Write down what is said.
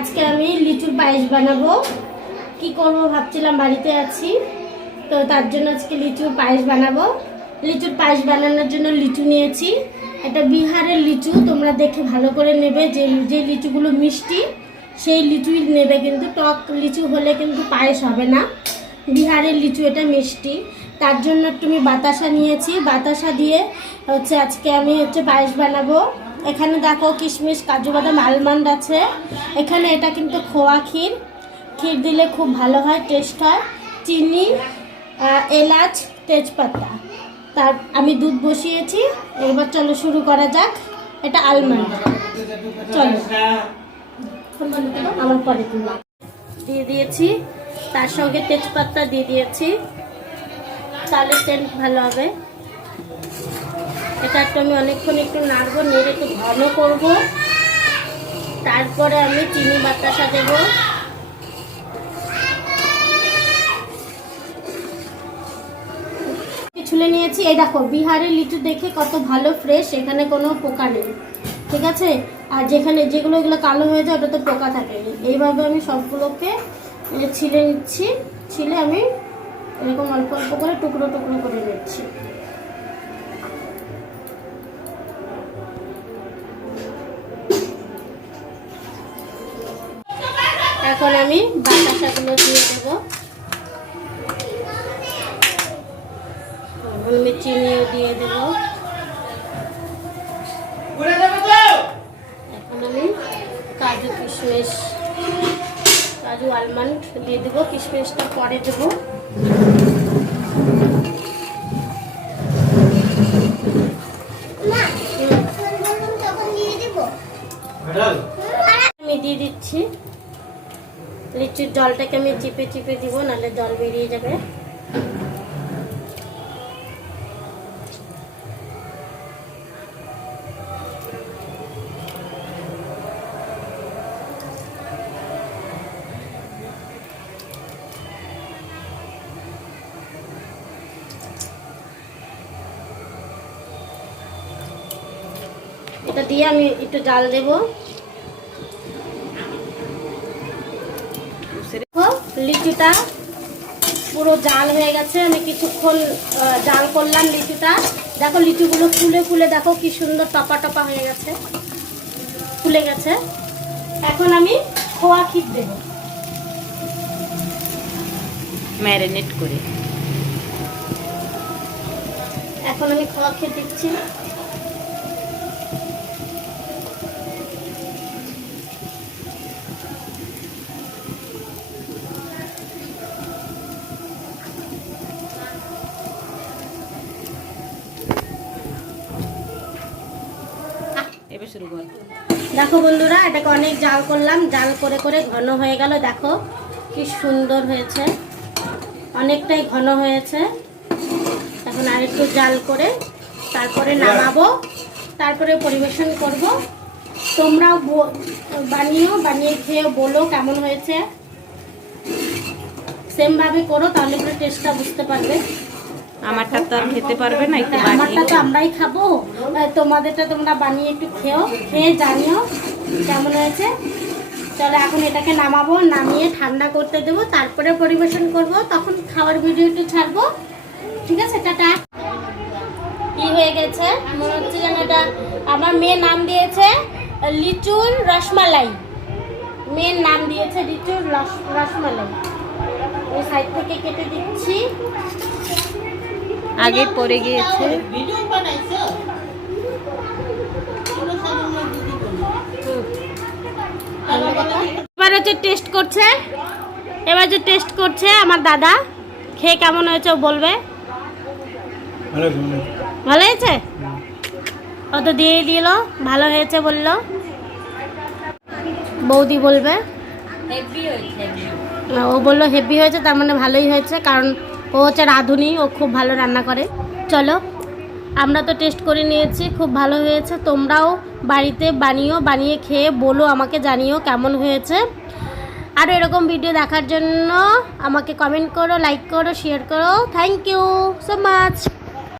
আজকে আমি লিচুর পায়েস বানাবো। কি করব ভাবছিলাম, বাড়িতে আছি তো তার জন্য আজকে লিচুর পায়েস বানাবো। লিচুর পায়েস বানানোর জন্য লিচু নিয়েছি। এটা বিহারের লিচু, তোমরা দেখে ভালো করে নেবে। যে লিচুগুলো মিষ্টি সেই লিচুই নেবে, কিন্তু টক লিচু হলে কিন্তু পায়েস হবে না। বিহারের লিচু এটা মিষ্টি, তার জন্য একটু আমি বাতাসা নিয়েছি। বাতাসা দিয়ে আজকে আমি পায়েস বানাবো। এখানে দেখো কিশমিশ, কাজু বাদাম, আলমন্ড আছে। এখানে এটা কিন্তু খোয়া ক্ষীর, ক্ষীর দিলে খুব ভালো হয়, টেস্ট হয়। চিনি, এলাচ, তেজপাতা, তার আমি দুধ বসিয়েছি। এবার চলো শুরু করা যাক। এটা আলমন্ড, চলো আমার পরে দিয়ে দিয়েছি। তার সঙ্গে তেজপাতা দিয়ে দিয়েছি, তাহলে সেন্ট ভালো হবে। এটা একটু আমি অনেকক্ষণ একটু নাড়বো, নেড়ে একটু ঘন করব। তারপরে আমি চিনি বাতাসা দেবো। ছুলে নিয়েছি। এই দেখো বিহারের লিচু দেখে কত ভালো ফ্রেশ, এখানে কোনো পোকা নেই, ঠিক আছে। আর যেগুলো কালো হয়ে যায় ওটা তো পোকা থাকে। এইভাবে আমি সবগুলোকে ছিলে নিচ্ছি। ছিলে আমি এরকম অল্প অল্প করে টুকরো টুকরো করে নিচ্ছি। এখন আমি বাতাসাগুলো দিয়ে দেবো। আমি চিনিও দিয়ে দেবো। এখন আমি কাজু কিশমিশ, কাজু আলমন্ড দিয়ে দেবো। কিশমিশটা পরে দেবো। আমি দিয়ে দিচ্ছি। লিচুর জলটাকে আমি চিপে চিপে দিব, নাহলে জল বেরিয়ে যাবে। এটা দিয়ে আমি একটু জাল দেব। লিচুটা পুরো জাল হয়ে গেছে। আমি কিছুক্ষণ জাল করলাম লিচুটা। দেখো লিচুগুলো ফুলে ফুলে দেখো কি সুন্দর টপা টপা হয়ে গেছে, ফুলে গেছে। এখন আমি খোয়া ক্ষীর দেব ম্যারিনেট করে। এখন আমি খোয়া ক্ষীর দিচ্ছি। দেখো বন্ধুরা, এটাকে অনেক জাল করলাম, জাল করে করে ঘন হয়ে গেল। দেখো কি সুন্দর হয়েছে, অনেকটাই ঘন হয়েছে। এখন আরেকটু জাল করে তারপরে নামাবো, তারপরে পরিবেশন করব। তোমরাও বানিয়ে খেয়ে বলো কেমন হয়েছে। সেম ভাবে করো, তাহলে পুরো টেস্টটা বুঝতে পারবে। আমারটা তো আর খেতে পারবে না, একটু আমারটা তো আমরাই খাবো, তোমাদেরটা তোমরা বানিয়ে একটু খেয়ে জানিও কেমন হয়েছে। চলো এখন এটাকে নামাবো, নামিয়ে ঠান্ডা করতে দেবো, তারপরে পরিবেশন করব। তখন খাওয়ার ভিডিও একটু ছাড়বো, ঠিক আছে। টাটা। কি হয়ে গেছে মনে হচ্ছে যেন এটা আমার মেয়ে নাম দিয়েছে লিচুর রসমালাই। মেয়ের নাম দিয়েছে লিচুর রসমালাই। ওই সাইড থেকে কেটে দিচ্ছি, আগে পড়ে গিয়েছে। এবার টেস্ট করছে, টেস্ট করছে আমার দাদা। খেয়ে কেমন হয়েছে ও বলবে। ভালো হয়েছে, ও তো দিয়ে দিল ভালো হয়েছে বললো। বৌদি বলবে, ও বললো হেভি হয়েছে, তার মানে ভালোই হয়েছে, কারণ ও হচ্ছে রাঁধুনি, ও খুব ভালো রান্না করে। চলো আমরা তো টেস্ট করে নিয়েছি, খুব ভালো হয়েছে। তোমরাও বাড়িতে বানিয়ে খেয়ে বলো, আমাকে জানিও কেমন হয়েছে। আর এরকম ভিডিও দেখার জন্য আমাকে কমেন্ট করো, লাইক করো, শেয়ার করো। Thank you so much.